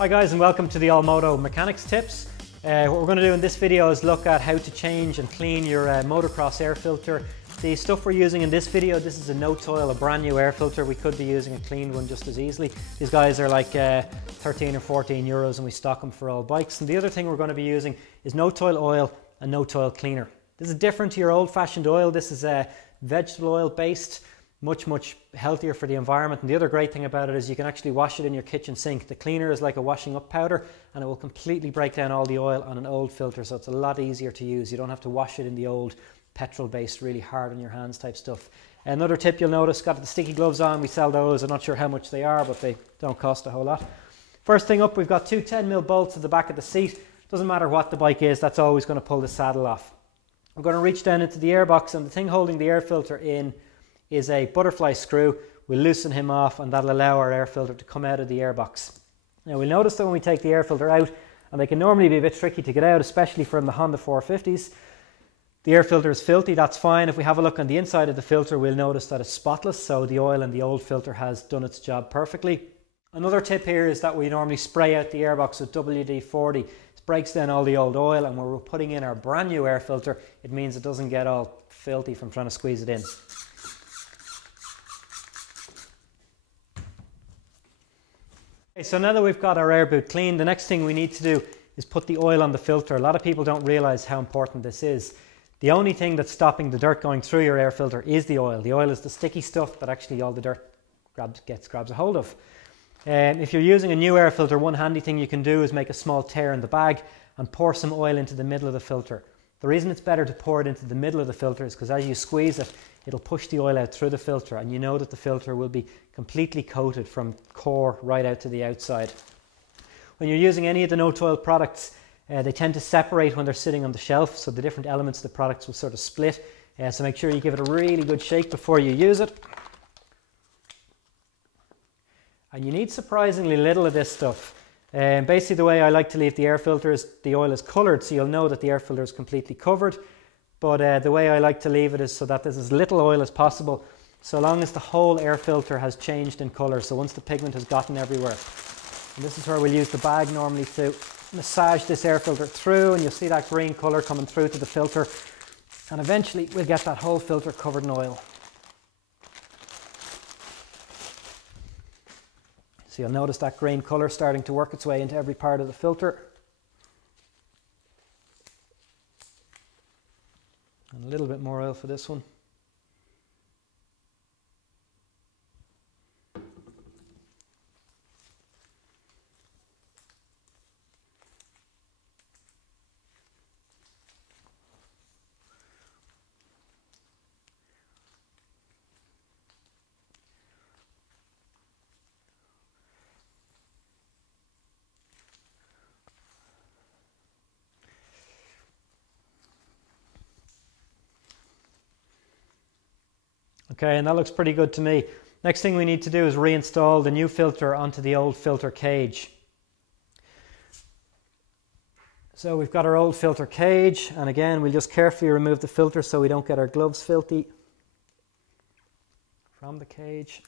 Hi guys, and welcome to the All Moto Mechanics Tips. What we're going to do in this video is look at how to change and clean your motocross air filter. The stuff we're using in this video, this is a No Toil, a brand new air filter. We could be using a cleaned one just as easily. These guys are like 13 or 14 euros and we stock them for all bikes. And the other thing we're going to be using is No Toil oil and No Toil cleaner. This is different to your old-fashioned oil. This is vegetable oil based, much healthier for the environment. And the other great thing about it is you can actually wash it in your kitchen sink. The cleaner is like a washing up powder and it will completely break down all the oil on an old filter, so it's a lot easier to use. You don't have to wash it in the old petrol based, really hard on your hands type stuff. Another tip you'll notice, got the sticky gloves on. We sell those. I'm not sure how much they are, but they don't cost a whole lot. First thing up, we've got two 10mm bolts at the back of the seat. Doesn't matter what the bike is, that's always going to pull the saddle off. I'm going to reach down into the air box, and the thing holding the air filter in is a butterfly screw. We'll loosen him off and that'll allow our air filter to come out of the air box. Now we'll notice that when we take the air filter out, and they can normally be a bit tricky to get out, especially from the Honda 450s, the air filter is filthy. That's fine. If we have a look on the inside of the filter, we'll notice that it's spotless, so the oil in the old filter has done its job perfectly. Another tip here is that we normally spray out the air box with WD-40. It breaks down all the old oil, and when we're putting in our brand new air filter, it means it doesn't get all filthy from trying to squeeze it in. Okay, so now that we've got our air boot clean, the next thing we need to do is put the oil on the filter. A lot of people don't realize how important this is. The only thing that's stopping the dirt going through your air filter is the oil. The oil is the sticky stuff that actually all the dirt grabs a hold of. If you're using a new air filter, one handy thing you can do is make a small tear in the bag and pour some oil into the middle of the filter. The reason it's better to pour it into the middle of the filter is because as you squeeze it, it'll push the oil out through the filter, and you know that the filter will be completely coated from core right out to the outside. When you're using any of the No Toil products, they tend to separate when they're sitting on the shelf, so the different elements of the products will sort of split. So make sure you give it a really good shake before you use it. And you need surprisingly little of this stuff. Basically the way I like to leave the air filter is the oil is coloured, so you'll know that the air filter is completely covered. But the way I like to leave it is so that there's as little oil as possible, so long as the whole air filter has changed in colour, so once the pigment has gotten everywhere. And this is where we'll use the bag normally to massage this air filter through, and you'll see that green colour coming through to the filter, and eventually we'll get that whole filter covered in oil. So you'll notice that green colour starting to work its way into every part of the filter. And a little bit more oil for this one. Okay, and that looks pretty good to me. Next thing we need to do is reinstall the new filter onto the old filter cage. So we've got our old filter cage, and again we'll just carefully remove the filter so we don't get our gloves filthy from the cage.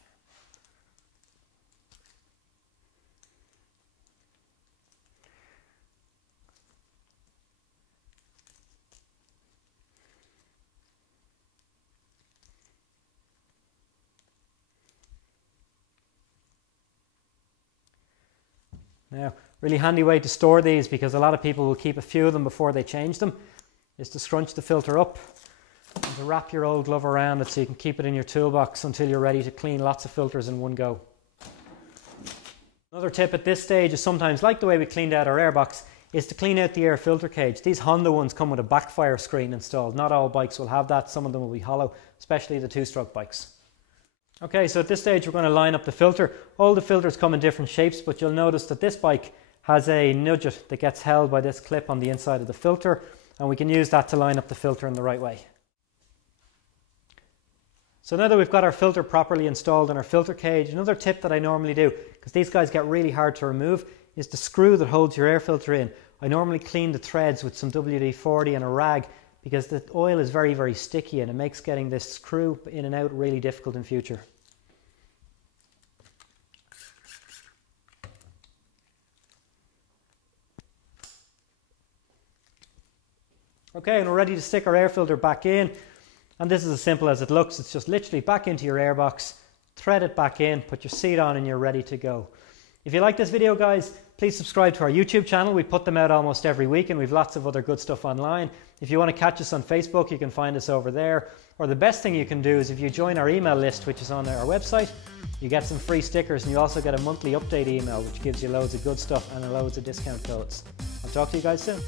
Now, really handy way to store these, because a lot of people will keep a few of them before they change them, is to scrunch the filter up and to wrap your old glove around it so you can keep it in your toolbox until you're ready to clean lots of filters in one go. Another tip at this stage is sometimes, like the way we cleaned out our airbox, is to clean out the air filter cage. These Honda ones come with a backfire screen installed. Not all bikes will have that, some of them will be hollow, especially the two-stroke bikes. Okay, so at this stage we're going to line up the filter. All the filters come in different shapes, but you'll notice that this bike has a nugget that gets held by this clip on the inside of the filter, and we can use that to line up the filter in the right way. So now that we've got our filter properly installed in our filter cage, another tip that I normally do, because these guys get really hard to remove, is the screw that holds your air filter in. I normally clean the threads with some WD-40 and a rag, because the oil is very sticky and it makes getting this screw in and out really difficult in future. Okay, and we're ready to stick our air filter back in. And this is as simple as it looks. It's just literally back into your airbox, thread it back in, put your seat on, and you're ready to go. If you like this video, guys, please subscribe to our YouTube channel. We put them out almost every week, and we've lots of other good stuff online. If you want to catch us on Facebook, you can find us over there. Or the best thing you can do is if you join our email list, which is on our website, you get some free stickers, and you also get a monthly update email, which gives you loads of good stuff and loads of discount codes. I'll talk to you guys soon.